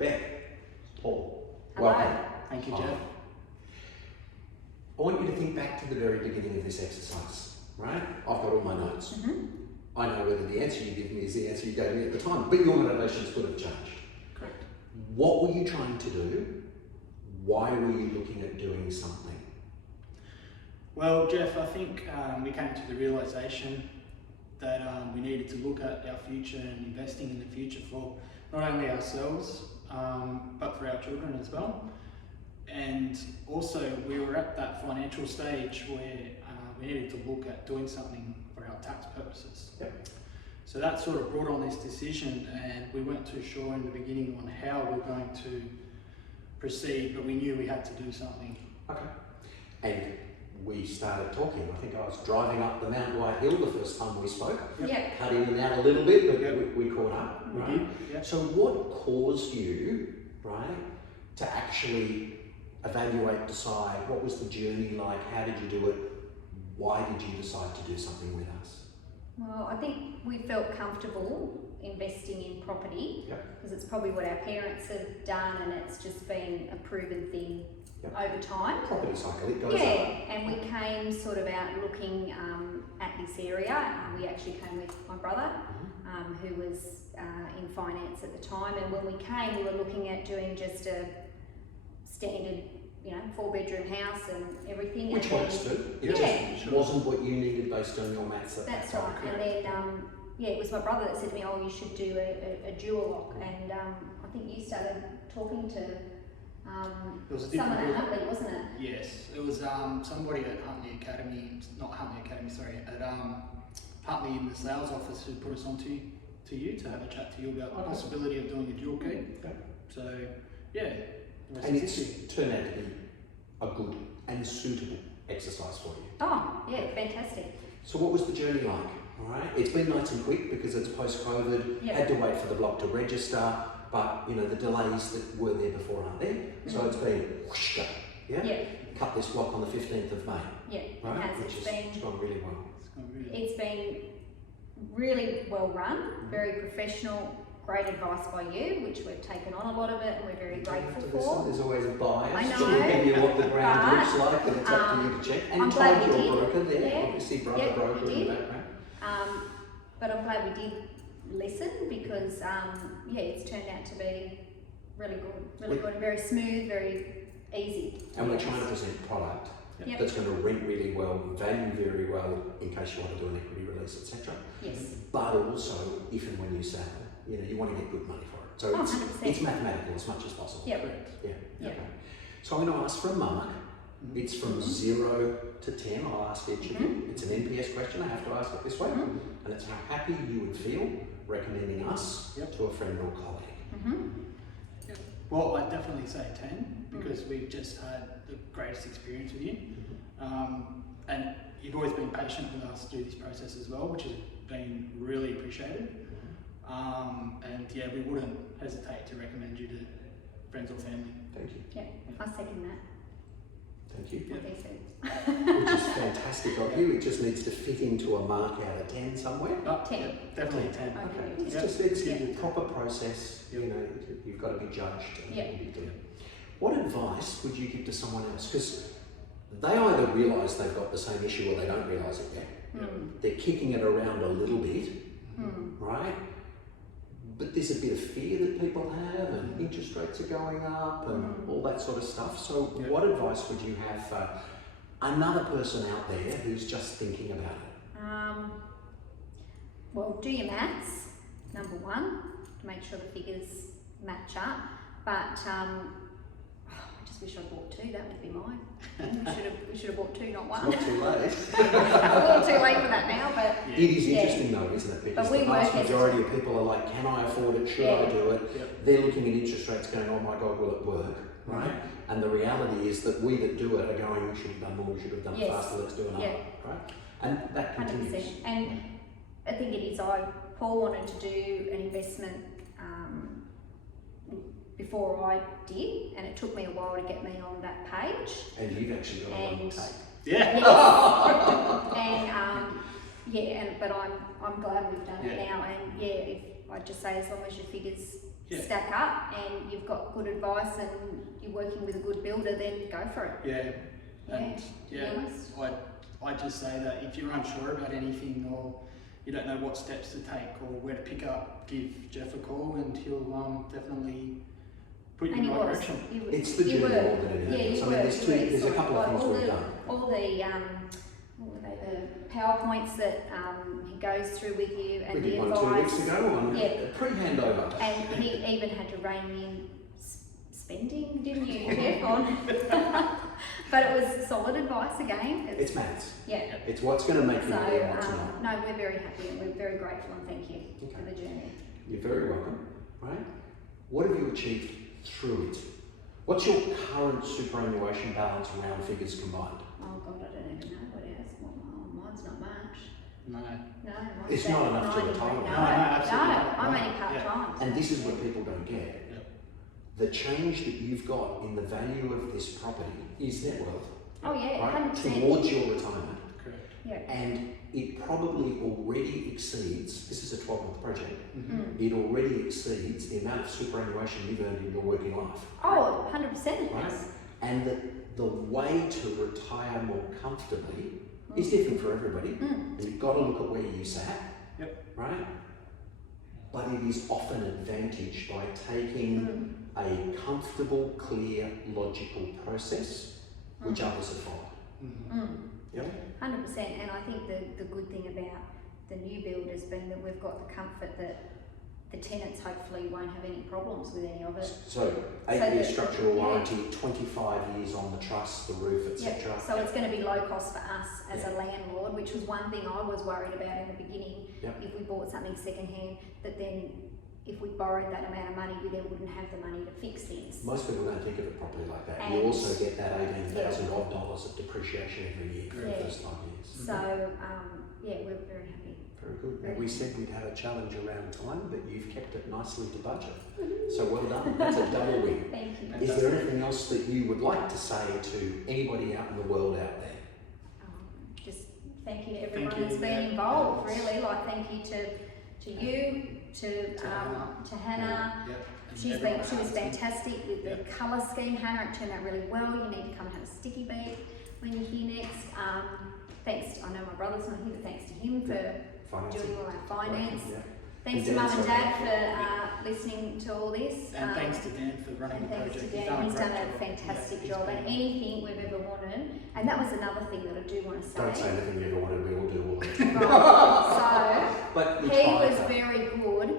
Bec, Paul, Hello. welcome. Thank you, Jeff. I want you to think back to the very beginning of this exercise, right? I've got all my notes. I know whether the answer you give me is the answer you gave me at the time, but your motivations could have changed. Correct. What were you trying to do? Why were you looking at doing something? Well, Jeff, I think we came to the realisation that we needed to look at our future and investing in the future for not only ourselves, but for our children as well. And also, we were at that financial stage where we needed to look at doing something for our tax purposes. Yep. So that sort of brought on this decision, and we weren't too sure in the beginning on how we were going to proceed, but we knew we had to do something. Okay. And we started talking. I think I was driving up the Mount White Hill the first time we spoke. Yep. Cut in and out a little bit, but Yep. we caught up. We Right? did, yeah. So what caused you, right, to actually evaluate, decide, what was the journey like, how did you do it, why did you decide to do something with us? Well, I think we felt comfortable investing in property Yep. because it's probably what our parents have done, and it's just been a proven thing Yep. over time. Property cycle, it goes Yeah, up. and we came sort of out looking at this area. We actually came with my brother, who was in finance at the time, and when we came, we were looking at doing just a standard, 4-bedroom house and everything. Which and then- works too. It Yeah. just wasn't what you needed based on your maths at That's that time. right. And then, it was my brother that said to me, "Oh, you should do a dual lock." And I think you started talking to It was a someone different at Huntley, wasn't it? Yes, it was somebody at Huntley Academy, not Huntley Academy, sorry, at Huntley in the sales office who put us on to you to have a chat to you about the possibility of doing a dual key. Okay. So, yeah. the rest And is it's history. turned out to be a good and suitable exercise for you. Oh, yeah, fantastic. So what was the journey like? All right, it's been nice and quick because it's post-COVID. Yeah. Had to wait for the block to register, but the delays that were there before aren't there. So it's been whoosh, go, yeah. Yeah, Cut this block on the 15th of May, yeah. right? It has. Which It's has gone really well. It's gone really It's been really well run, very professional, great advice by you, which we've taken on a lot of it and we're very grateful for. There's always a bias. I know, to give you what the ground but, looks like, and it's up to you to check. And I'm you glad told we your did. broker there, Yeah. obviously brother Yeah, broker we in the did. background. But I'm glad we did listen because, it's turned out to be really good, and very smooth, very easy. And we're trying to present product Yep. that's going to rent really well, value very well in case you want to do an equity release, etc. Yes. But also, if and when you sell, you want to get good money for it. So Oh, it's 100%. mathematical as much as possible. Yep. correct. Yeah. Yep. Okay. So I'm going to ask for a mark. It's from 0 to 10. I'll ask each of you. It's an NPS question. I have to ask it this way. And it's how happy you would feel recommending us Yep. to a friend or colleague. Well, I'd definitely say 10 because we've just had the greatest experience with you. And you've always been patient with us through this process as well, which has been really appreciated. And yeah, we wouldn't hesitate to recommend you to friends or family. Thank you. Yeah, I second that. Thank you. What they said. Which is fantastic of you. It just needs to fit into a mark out of 10 somewhere. Oh, 10. yeah, definitely 10. Okay. It's Yep. just it's Yep. a proper process. You've got to be judged. And Yep. be clear. What advice would you give to someone else? Because they either realise they've got the same issue or they don't realise it yet. They're kicking it around a little bit, right? But there's a bit of fear that people have, and interest rates are going up, and all that sort of stuff. So, what advice would you have for another person out there who's just thinking about it? Well, do your maths, number one, to make sure the figures match up. But I just wish I'd bought two, that would be mine. We should have bought two, not one. It's not too late. It's a little too late for that now, but It is interesting though, isn't it? Because But we the vast work majority of people are like, can I afford it? Should I do it? Yep. They're looking at interest rates going, oh my God, will it work? Right? And the reality is that we that do it are going, we should have done more, we should have done it Yes. faster, let's do another. Yeah. Right? And that 100%. continues. And I think it is, Paul wanted to do an investment before I did, and it took me a while to get me on that page. And you've actually got a lot And- of tape. Yeah. But I'm glad we've done it Yeah. now. And yeah, if I just say as long as your figures stack up and you've got good advice and you're working with a good builder, then go for it. Yeah, and to be yeah, honest. I just say that if you're unsure about anything or you don't know what steps to take or where to pick up, give Jeff a call and he'll definitely put you in the right direction. It's the journey more than anything else. I mean, there's a couple of things we've done. All the what were they, the PowerPoints that he goes through with you and we the did advice. one 2 weeks ago on pre-handover. And he even had to rein in spending, didn't you, Jeff? On, but it was solid advice again. It's maths. Yeah. It's what's going to make you So money and what's not. no, we're very happy and we're very grateful and thank you for the journey. You're very welcome. Right? What have you achieved through it? What's your current superannuation balance round figures combined? Oh God, I don't even know what it is. Well, mine's not much. No. No, mine's It's not enough to 90. retire. No, absolutely not. I'm only Yeah. part-time. And this is what people don't get. Yep. The change that you've got in the value of this property is net worth, Oh yeah, right? 100%. Towards your retirement. Correct. Yeah. And it probably already exceeds, this is a 12-month project, Mm-hmm. it already exceeds the amount of superannuation you've earned in your working life. Oh, 100% it Right? does. And the way to retire more comfortably is different for everybody. And you've got to look at where you sat, Yep. right? But it is often advantaged by taking a comfortable, clear, logical process, which others have followed. Mm-hmm. Yeah? 100%. And I think the good thing about the new build has been that we've got the comfort that the tenants hopefully won't have any problems with any of it. So, 8-year that- structural yeah. warranty, 25 years on the truss, the roof, etc. Yep. So it's going to be low cost for us as Yeah. a landlord, which was one thing I was worried about in the beginning. Yep. If we bought something secondhand, that then if we borrowed that amount of money, we then wouldn't have the money to fix things. Most people don't think of it properly like that. You And- also get that $18,000 odd dollars of depreciation every year for the Yeah. first 5 years. So yeah, we're very happy. Very good. Now, we said we'd have a challenge around time, but you've kept it nicely to budget. So well done. That's a double win. Thank you. Is there anything else that you would like to say to anybody out in the world out there? Just thank you to everyone Thank you. that's been involved. Really, like thank you to you, to Hannah. Yep. She was Everyone. fantastic with the Yep. colour scheme. Hannah, it turned out really well. You need to come and have a sticky bead when you're here next. Thanks to, I know my brother's not here, but thanks to him for Financing. doing all our finance. Yeah. Thanks And to Mum Dan's and sorry. Dad for listening to all this. And thanks to Dan for running And the thanks project. to He's Dan, he's a done great a fantastic Yeah, job. he's And been- anything we've ever wanted, and that was another thing that I do want to say. Don't say anything you ever wanted, we will do all of it. Right, But we so he tried was that. very good.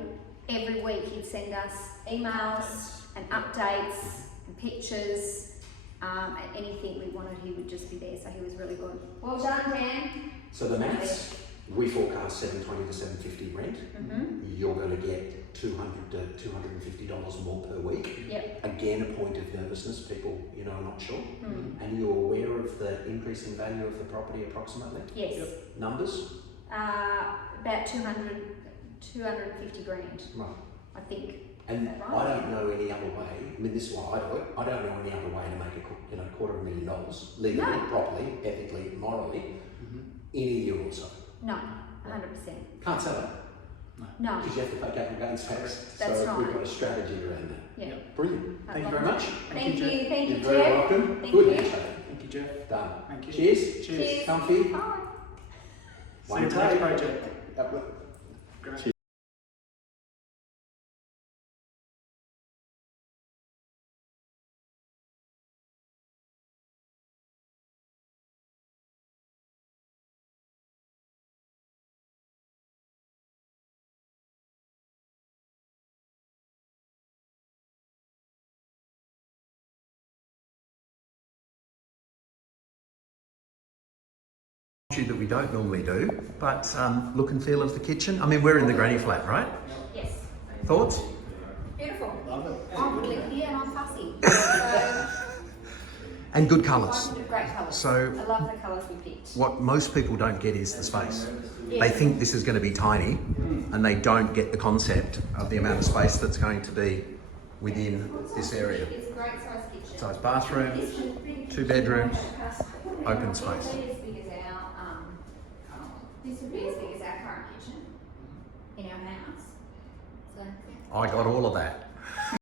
Every week he'd send us emails and updates and pictures, and anything we wanted, he would just be there. So he was really good. Well done, Dan. So the maths, we forecast $720 to $750 rent. You're going to get $200 to $250 more per week. Yep. Again, a point of nervousness. People, are not sure. And you're aware of the increase in value of the property approximately? Yes. Numbers? About 250 grand, Right. I think. And Is that I right? don't know any other way. I mean, this is why I do it. I don't know any other way to make a $250,000 legally, No. properly, ethically, morally in a year or so. No, 100%. Can't sell it No. because you have to pay capital gains tax. That's so right. we've got a strategy around that. Yeah. Brilliant. I Thank you love very it. much. Thank you, you, thank you, You're very Jeff. welcome. Thank Good you. handshake. Thank you, Jeff. Done. Thank you. Cheers. Cheers. Comfy. Bye. See One you at the next take. project. Great. Great. That we don't normally do, but look and feel of the kitchen. I mean, we're in the granny flat, right? Yes. Thoughts? Beautiful. Love it. I would live here and I'm fussy. So, And good colours. great colours. So- I love the colours we picked. What most people don't get is the space. Yeah. They think this is going to be tiny, and they don't get the concept of the amount of space that's going to be within this area. It's a great size kitchen. So it's bathroom, This is big. 2 bedrooms, open space. This would be as big as this would be as big as our current kitchen in our house. So I got all of that.